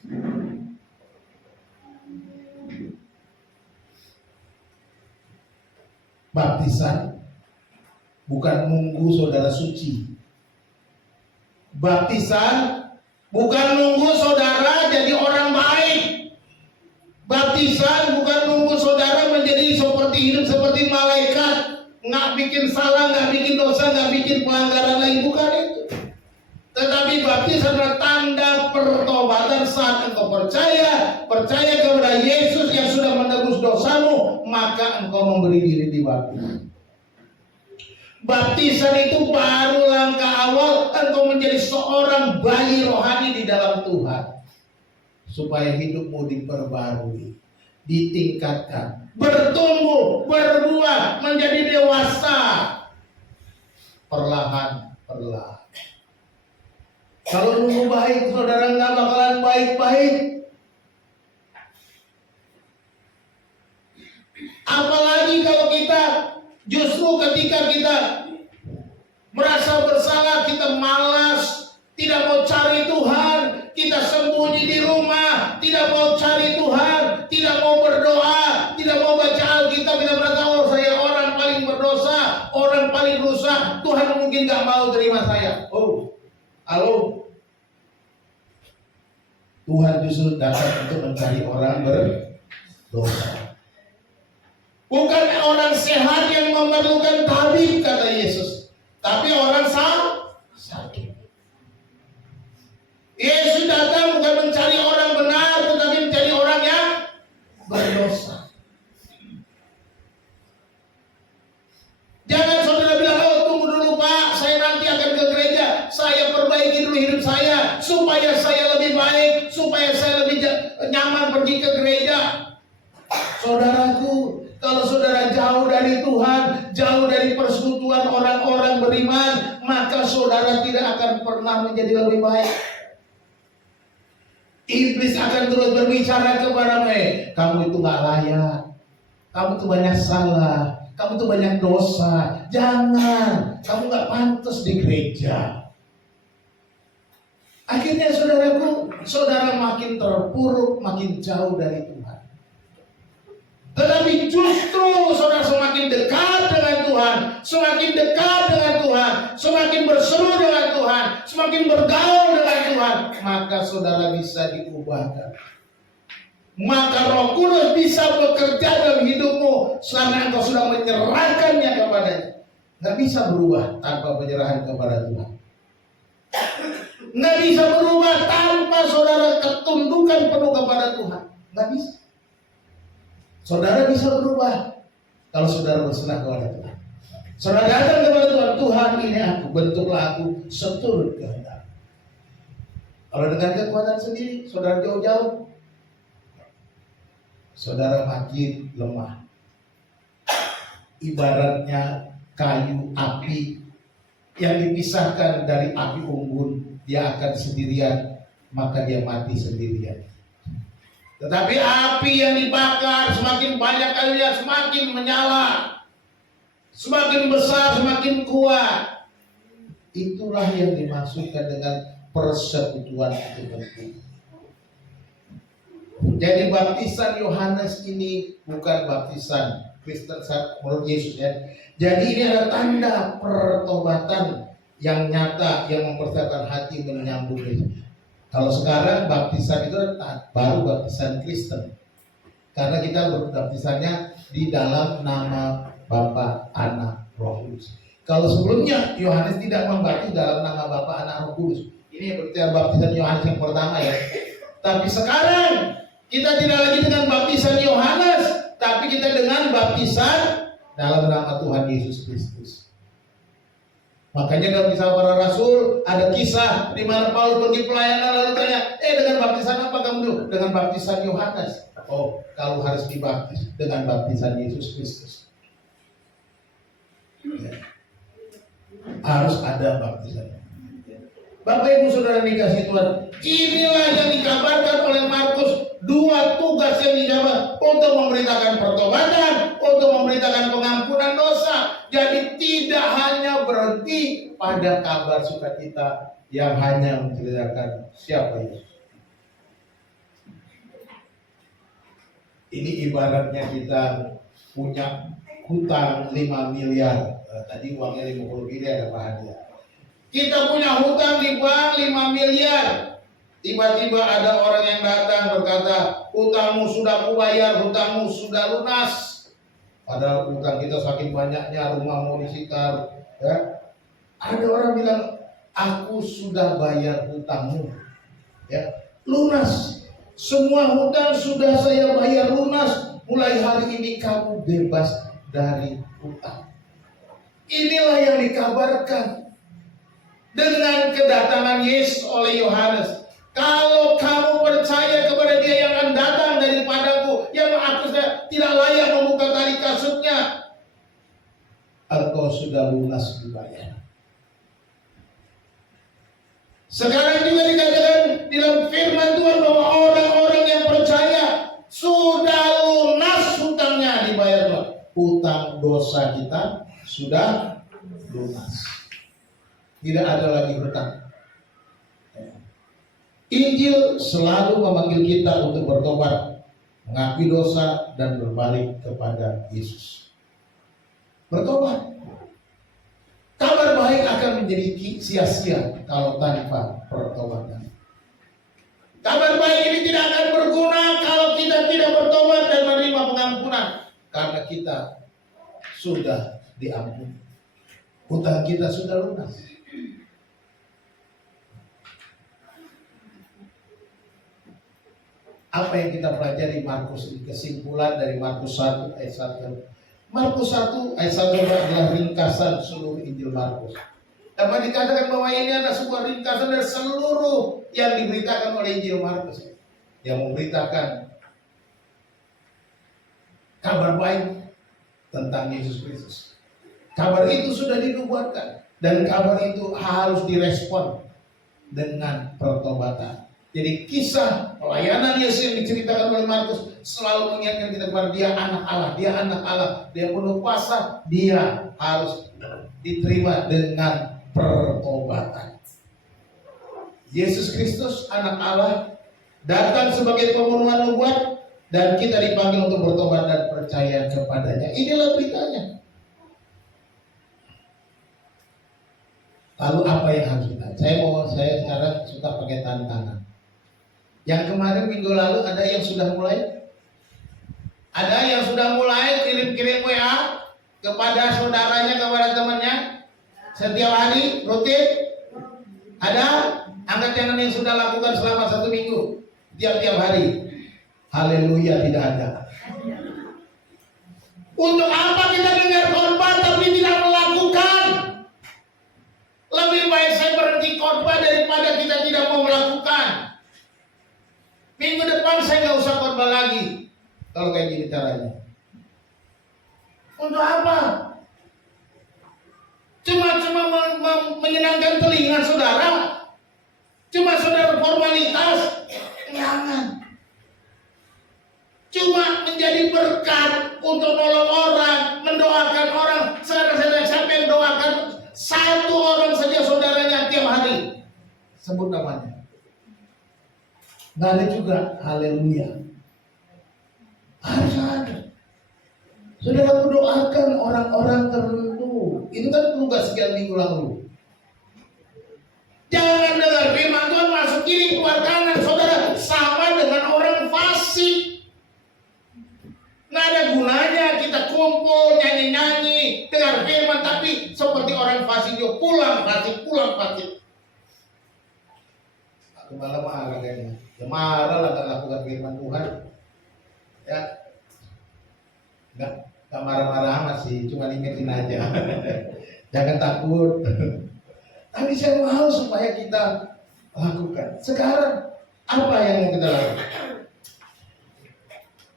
Baptisan bukan nunggu saudara suci. Baptisan bukan nunggu saudara jadi orang baik. Baptisan bukan nunggu saudara menjadi hidup seperti malaikat, nggak bikin salah, nggak bikin dosa, nggak bikin pelanggaran lain, bukan itu. Tetapi baptisan adalah tanda pertobatan saat engkau percaya kepada Yesus yang sudah menebus dosamu, maka engkau memberi diri dibaptis. Baptisan itu baru langkah awal engkau menjadi seorang bayi rohani di dalam Tuhan. Supaya hidupmu diperbarui, ditingkatkan, bertumbuh, berbuah, menjadi dewasa. Perlahan-perlahan. Kalau nunggu baik, saudara nggak bakalan baik-baik. Apalagi kalau kita justru ketika kita merasa bersalah, kita malas, tidak mau cari Tuhan, kita sembunyi di rumah, tidak mau cari Tuhan, tidak mau berdoa, tidak mau baca Alkitab, kita merasa saya orang paling berdosa, orang paling rusak, Tuhan mungkin gak mau terima saya. Oh, halo. Tuhan justru datang untuk mencari orang berdosa. Bukan orang sehat yang memerlukan tabib, kata Yesus, tapi orang sakit. Yesus datang bukan mencari orang benar, tetapi mencari orang yang berdosa. Jangan saudara bilang, oh tunggu dulu Pak, saya nanti akan ke gereja, saya perbaiki dulu hidup saya, supaya saya lebih baik, supaya saya lebih nyaman pergi ke gereja. Saudaraku, kalau saudara jauh dari Tuhan, jauh dari persekutuan orang-orang beriman, maka saudara tidak akan pernah menjadi lebih baik. Iblis akan terus berbicara kepadamu, kamu itu gak layak, kamu itu banyak salah, kamu itu banyak dosa, jangan, kamu gak pantas di gereja. Akhirnya saudaraku, saudara makin terpuruk, makin jauh dari Tuhan. Tetapi justru saudara semakin dekat dengan Tuhan, semakin dekat dengan Tuhan, semakin berseru dengan Tuhan, semakin bergaul dengan Tuhan, maka saudara bisa diubahkan. Maka Roh Kudus bisa bekerja dalam hidupmu karena engkau sudah menyerahkannya kepadanya. Nggak bisa berubah tanpa penyerahan kepada Tuhan. Nggak bisa berubah tanpa saudara ketundukan penuh kepada Tuhan. Nggak bisa. Saudara bisa berubah kalau saudara berserah kepada Tuhan. Saudara datang kepada Tuhan, Tuhan ini aku, bentuklah aku seturut kehendak. Kalau dengan kekuatan sendiri, saudara jauh-jauh, saudara makin lemah. Ibaratnya kayu api yang dipisahkan dari api unggun, dia akan sendirian, maka dia mati sendirian. Tetapi api yang dibakar semakin banyak kalinya, semakin menyala, semakin besar, semakin kuat. Itulah yang dimaksudkan dengan persekutuan itu penting. Jadi baptisan Yohanes ini bukan baptisan Kristen menurut Yesus ya. Jadi ini adalah tanda pertobatan yang nyata yang mempersiapkan hati menyambut Yesus. Kalau sekarang baptisan itu baru baptisan Kristen. Karena kita berbaptisannya di dalam nama Bapa, Anak, Roh Kudus. Kalau sebelumnya Yohanes tidak membaptis dalam nama Bapa, Anak, Roh Kudus. Ini berarti baptisan Yohanes yang pertama ya. Tapi sekarang kita tidak lagi dengan baptisan Yohanes, tapi kita dengan baptisan dalam nama Tuhan Yesus Kristus. Makanya dalam kisah para rasul ada kisah di mana Paulus pergi pelayanan lalu tanya, dengan baptisan apa kamu dulu? Dengan baptisan Yohanes. Oh, kalau harus dibaptis dengan baptisan Yesus Kristus. Ya. harus ada baptisan. Bapak Ibu Saudara dikasih Tuhan, inilah yang dikabarkan oleh Markus, dua tugas yang dijabat untuk memberitakan pertobatan, untuk memberitakan pengampunan dosa. Jadi tidak hanya berhenti pada kabar sukacita yang hanya menceritakan siapa Yesus. Ini ibaratnya kita punya hutang 5 miliar. Tadi uangnya 50 miliar ada hadiah. Kita punya hutang di bank 5 miliar. Tiba-tiba ada orang yang datang berkata, hutangmu sudah kubayar, hutangmu sudah lunas. Padahal hutang kita saking banyaknya, rumah mau disita. Ya. Ada orang bilang, aku sudah bayar hutangmu. Ya, lunas. Semua hutang sudah saya bayar lunas. Mulai hari ini kamu bebas dari hutang. Inilah yang dikabarkan dengan kedatangan Yesus oleh Yohanes. Kalau kamu percaya kepada Dia yang akan datang daripadaku, yang aku tidak layak membuka tali kasutnya, engkau sudah lunas dibayar. Sekarang juga dikatakan dalam firman Tuhan bahwa orang-orang yang percaya sudah lunas hutangnya dibayar Tuhan. Hutang dosa kita sudah lunas. Tidak ada lagi hutang. Injil selalu memanggil kita untuk bertobat, mengakui dosa dan berbalik kepada Yesus. Bertobat. Kabar baik akan menjadi sia-sia kalau tanpa pertobatan. Kabar baik ini tidak akan berguna kalau kita tidak bertobat dan menerima pengampunan, karena kita sudah diampuni. Hutang kita sudah lunas. Apa yang kita pelajari Markus ini? Kesimpulan dari Markus 1 ayat 1. Markus 1 ayat 1 adalah ringkasan seluruh Injil Markus. Dapat dikatakan bahwa ini adalah sebuah ringkasan dari seluruh yang diberitakan oleh Injil Markus, yang memberitakan kabar baik tentang Yesus Kristus. Kabar itu sudah dinubuatkan dan kabar itu harus direspon dengan pertobatan. Jadi kisah pelayanan Yesus yang diceritakan oleh Markus selalu mengingatkan kita kepada Dia anak Allah, Dia anak Allah, Dia penuh kuasa, Dia harus diterima dengan pertobatan. Yesus Kristus anak Allah datang sebagai pemenuhan nubuat dan kita dipanggil untuk bertobat dan percaya kepadanya. Inilah beritanya. Lalu apa yang harus kita? Saya sekarang suka pakai tantangan. Yang kemarin minggu lalu ada yang sudah mulai? Ada yang sudah mulai kirim-kirim WA kepada saudaranya, kepada temannya setiap hari rutin? Ada? Angkat tangan yang sudah lakukan selama 1 minggu tiap-tiap hari. Haleluya, tidak ada. Untuk apa kita dengar khotbah tapi tidak melakukan? Lebih baik saya berhenti khotbah daripada kita tidak mau melakukan. Minggu depan saya nggak usah khotbah lagi. Kalau kayak gini caranya. Untuk apa? Cuma menyenangkan telinga saudara. Cuma saudara formalitas. Jangan. Cuma menjadi berkat untuk nolong orang, mendoakan orang. Saudara-saudara, siapa yang doakan satu orang saja saudaranya tiap hari? Sebut namanya. Nggak ada juga. Haleluya. Harus ada. Saudara mendoakan orang-orang tertentu. Itu kan tugas sekian minggu lalu. Jangan dengar firman Tuhan masuk kiri keluar kanan. Saudara sama dengan orang fasik. Nggak ada gunanya kita kumpul nyanyi-nyanyi dengar firman tapi seperti orang fasik dia pulang fasik. Aku malah marah kayaknya. Ya marah lah gak lakukan firman Tuhan. Ya, gak marah-marah amat sih, cuma ingetin aja. Jangan takut. Tapi saya mau supaya kita lakukan. Sekarang apa yang mau kita lakukan?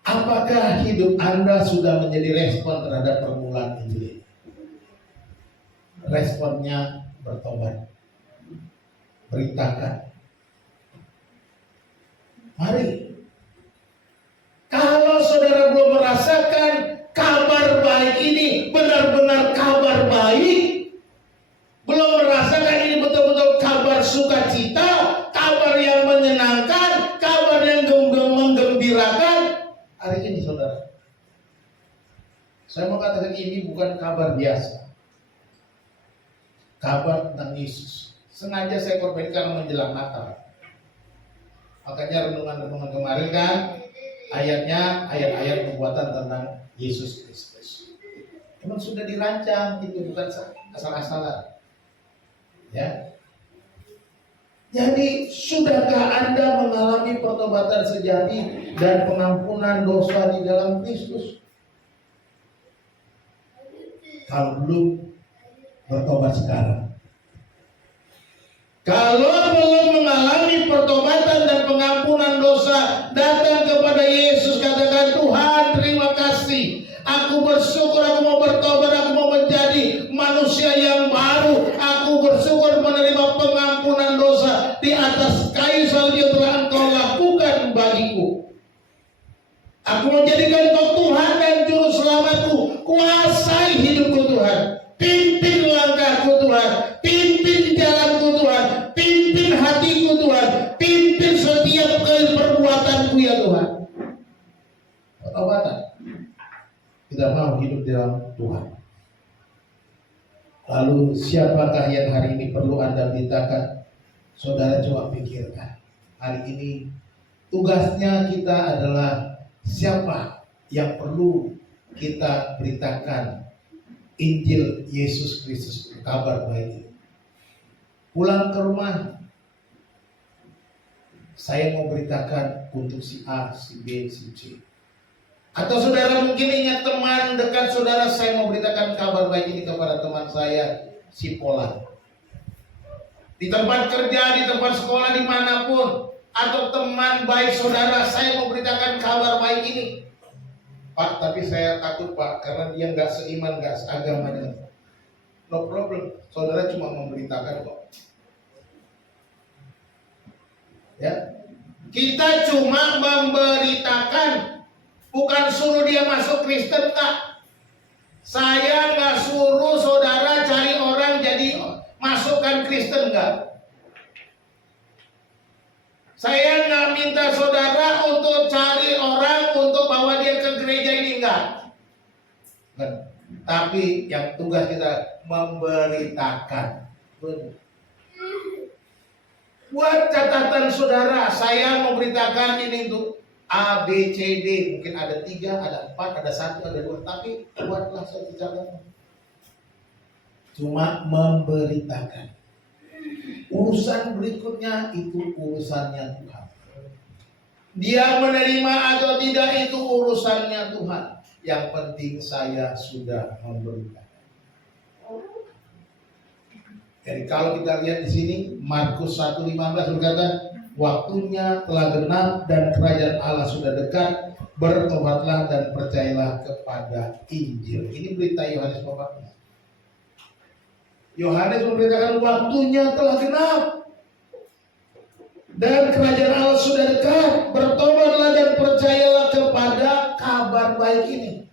Apakah hidup Anda sudah menjadi respon terhadap permulaan Injil? responnya bertobat. Beritakan. Mari. Kalau saudara belum merasakan kabar baik ini benar-benar kabar baik, belum merasakan ini betul-betul kabar sukacita, kabar yang menyenangkan, kabar yang menggembirakan, hari ini saudara, saya mau katakan ini bukan kabar biasa. Kabar tentang Yesus. Sengaja saya korbankan menjelang Natal. Makanya renungan-renungan kemarin kan ayatnya ayat-ayat pembuatan tentang Yesus Kristus. Memang sudah dirancang, itu bukan asal-asalan. Ya. Jadi sudahkah Anda mengalami pertobatan sejati dan pengampunan dosa di dalam Kristus? Kalau belum, bertobat sekarang. Kalau belum mengalami pertobatan dan pengampunan dosa, datang kepada Yesus, katakan, Tuhan terima kasih, aku bersyukur, aku mau bertobat, aku mau menjadi manusia yang baru, aku bersyukur menerima pengampunan dosa di atas kayu salib yang telah Engkau lakukan bagiku. Aku menjadikan Engkau Tuhan dan Juru Selamatku. Kuasai hidupku Tuhan, pimpin langkahku Tuhan, pimpin jalanku Tuhan, pimpin hatiku Tuhan, pimpin setiap perbuatanku ya Tuhan. Pertobatan. Kita mau hidup di dalam Tuhan. Lalu siapakah yang hari ini perlu Anda beritakan? Saudara coba pikirkan. Hari ini tugasnya kita adalah siapa yang perlu kita beritakan Injil Yesus Kristus, kabar baik. Pulang ke rumah, saya mau beritakan untuk si A, si B, si C. Atau saudara mungkin ingat teman dekat saudara, saya mau beritakan kabar baik ini kepada teman saya, si Polan. Di tempat kerja, di tempat sekolah, dimanapun. Atau teman baik saudara, saya mau beritakan kabar baik ini. Pak, tapi saya takut Pak, karena dia nggak seiman, nggak seagama dengan. No problem, saudara cuma memberitakan kok. Ya, kita cuma memberitakan, bukan suruh dia masuk Kristen tak. Saya nggak suruh saudara cari orang jadi masukkan Kristen, enggak. Saya nggak minta saudara untuk cari orang untuk bawa dia ke gereja ini, enggak. Tapi yang tugas kita memberitakan. Buat catatan saudara, saya mau beritakan ini untuk A, B, C, D. Mungkin ada 3, ada 4, ada 1, ada 2. Tapi buatlah satu catatan. Cuma memberitakan. Urusan berikutnya itu urusannya Tuhan. Dia menerima atau tidak itu urusannya Tuhan. Yang penting saya sudah memberitakan. Jadi kalau kita lihat di sini Markus 1:15 berkata, waktunya telah genap dan kerajaan Allah sudah dekat. Bertobatlah dan percayalah kepada Injil. Ini berita Yohanes Pembaptis. Yohanes memberitakan waktunya telah genap dan kerajaan Allah sudah dekat. Bertobatlah dan percayalah kepada kabar baik ini.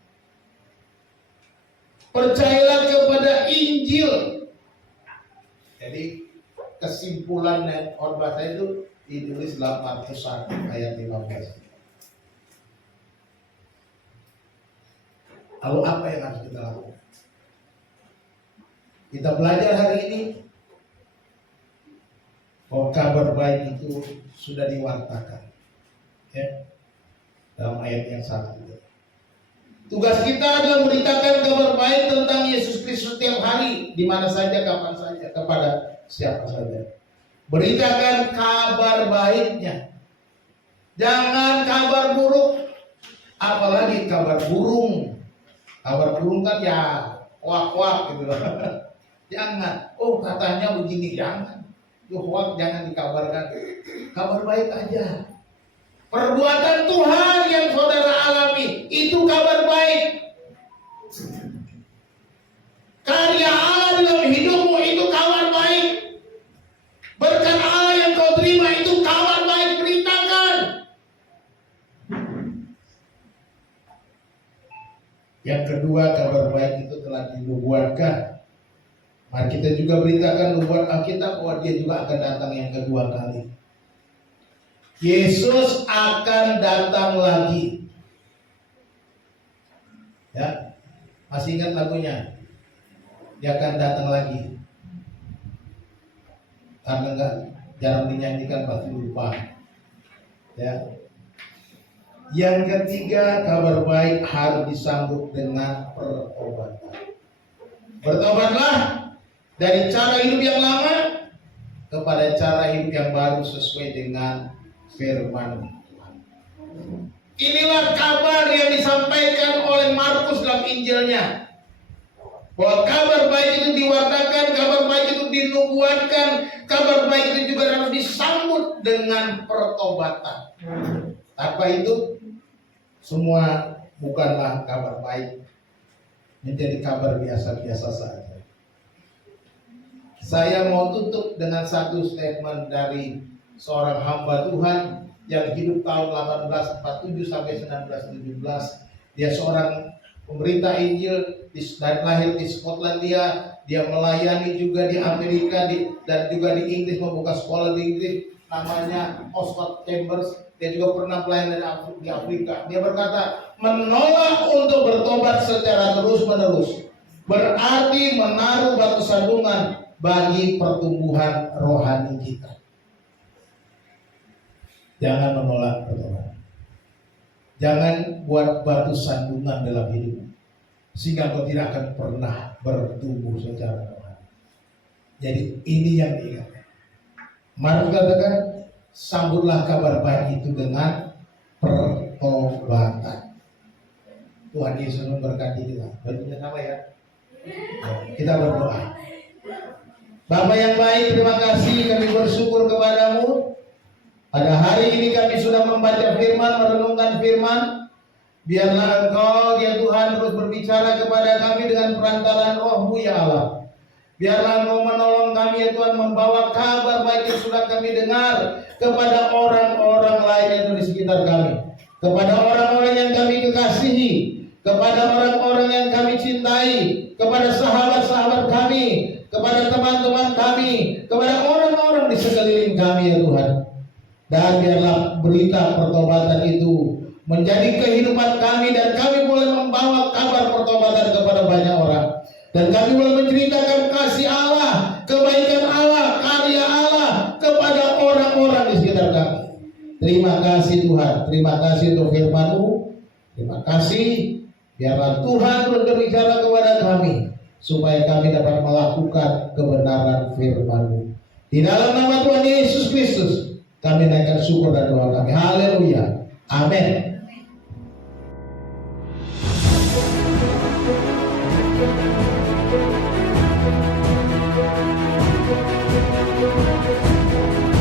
Percayalah kepada Injil. Jadi kesimpulan khotbah saya itu ditulis dalam Markus 1 ayat 15. Lalu apa yang harus kita lakukan? Kita belajar hari ini bahwa kabar baik itu sudah diwartakan, ya, dalam ayat yang satu. Tugas kita adalah memberitakan kabar baik tentang Yesus Kristus setiap hari, di mana saja, kapan saja, kepada siapa saja. Beritakan kabar baiknya, jangan kabar buruk, apalagi kabar burung. Kabar burung kan ya wak-wak gitu loh. Jangan, oh katanya begini, jangan. Hoax jangan dikabarkan. Kabar baik aja. Perbuatan Tuhan yang saudara alami itu kabar baik. Karya Allah dalam hidup Yang kedua, kabar baik itu telah dinubuatkan. Mari kita juga beritakan nubuat Alkitab bahwa dia juga akan datang yang kedua kali. Yesus akan datang lagi. Ya, masih ingat lagunya? Dia akan datang lagi. Karena enggak jarang dinyanyikan pasti lupa. Ya. Yang ketiga, kabar baik harus disambut dengan pertobatan. Bertobatlah dari cara hidup yang lama kepada cara hidup yang baru sesuai dengan firman Tuhan. Inilah kabar yang disampaikan oleh Markus dalam Injilnya. Bahwa kabar baik itu diwartakan, kabar baik itu dinubuatkan, kabar baik itu juga harus disambut dengan pertobatan. Tanpa itu semua bukanlah kabar baik, menjadi kabar biasa-biasa saja. Saya mau tutup dengan satu statement dari seorang hamba Tuhan yang hidup tahun 1847 sampai 1917. Dia seorang pemberita Injil dan lahir di Skotlandia. Dia melayani juga di Amerika dan juga di Inggris, membuka sekolah di Inggris namanya Oxford Chambers. Dia juga pernah pelayanan di Afrika. Dia berkata, menolak untuk bertobat secara terus-menerus berarti menaruh batu sandungan bagi pertumbuhan rohani kita. Jangan menolak bertobat. Jangan buat batu sandungan dalam hidup, sehingga kau tidak akan pernah bertumbuh secara rohani. Jadi ini yang diingatkan. Mari katakan, sambutlah kabar baik itu dengan pertobatan. Tuhan Yesus memberkati kita. Bajunya sama ya. Kita berdoa. Bapa yang baik, terima kasih, kami bersyukur kepadamu. Pada hari ini kami sudah membaca firman, merenungkan firman. Biarlah Engkau ya Tuhan terus berbicara kepada kami dengan perantaraan Roh-Mu ya Allah. Biarlah Engkau menolong kami ya Tuhan, membawa kabar baik yang sudah kami dengar kepada orang-orang lain yang di sekitar kami, kepada orang-orang yang kami kekasihi, kepada orang-orang yang kami cintai, kepada sahabat-sahabat kami, kepada teman-teman kami, kepada orang-orang di sekeliling kami ya Tuhan. Dan biarlah berita pertobatan itu menjadi kehidupan kami, dan kami boleh membawa kabar pertobatan kepada banyak orang, dan kami boleh menceritakan kasih Allah, kebaikan Allah, karya Allah kepada orang-orang di sekitar kami. Terima kasih Tuhan, terima kasih untuk firman-Mu. Terima kasih, biarlah Tuhan berbicara kepada kami supaya kami dapat melakukan kebenaran firman-Mu. Di dalam nama Tuhan Yesus Kristus kami naikkan syukur dan doa kami. Haleluya. Amin.